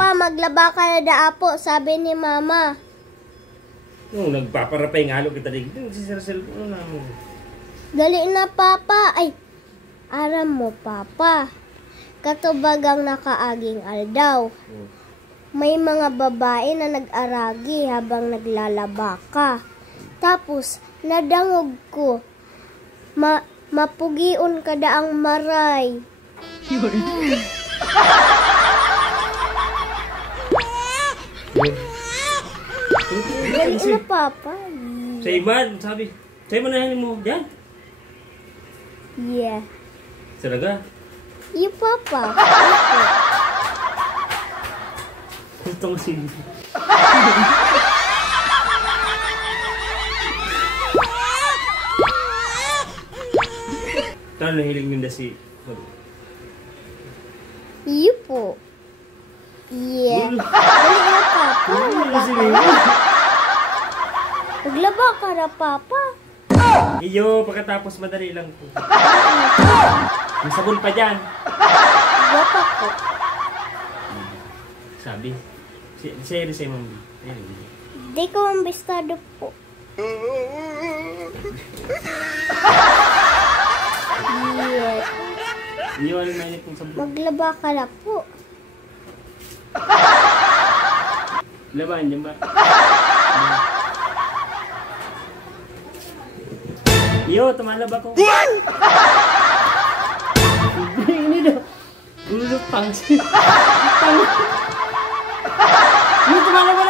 Papa, maglaba ka na daapo, sabi ni Mama. Nung nagpaparapay nga halo kita dito, nagsisirasel ko na mo. Dali na, Papa. Ay, aram mo, Papa. Katubagang nakaaging aldaw. May mga babae na nag-aragi habang naglalaba ka. Tapos, nadangog ko. Mapugion ka daang maray. Dali na, Papa. Sa iman, sabi. Sa iman na mo, dyan. Yeah. Talaga? Iyo, Papa. Gusto mo si... Kano nahiling yun na si... Iyo po. Yeah. Dali na, Papa. Maglaba ka na, Papa. Iyo, pagkatapos madali lang po. May sabon pa dyan. Wapa po. Sabi. Sa'yo sa'yo, mami. Di ko ambistado po. Yeah. Iyo, ano na yun kung sabon? Maglaba ka na po. Laban, dyan ba? Iyo, tumalaba ko. Ini daw. Ulo pangsi. Ini tumalaba na.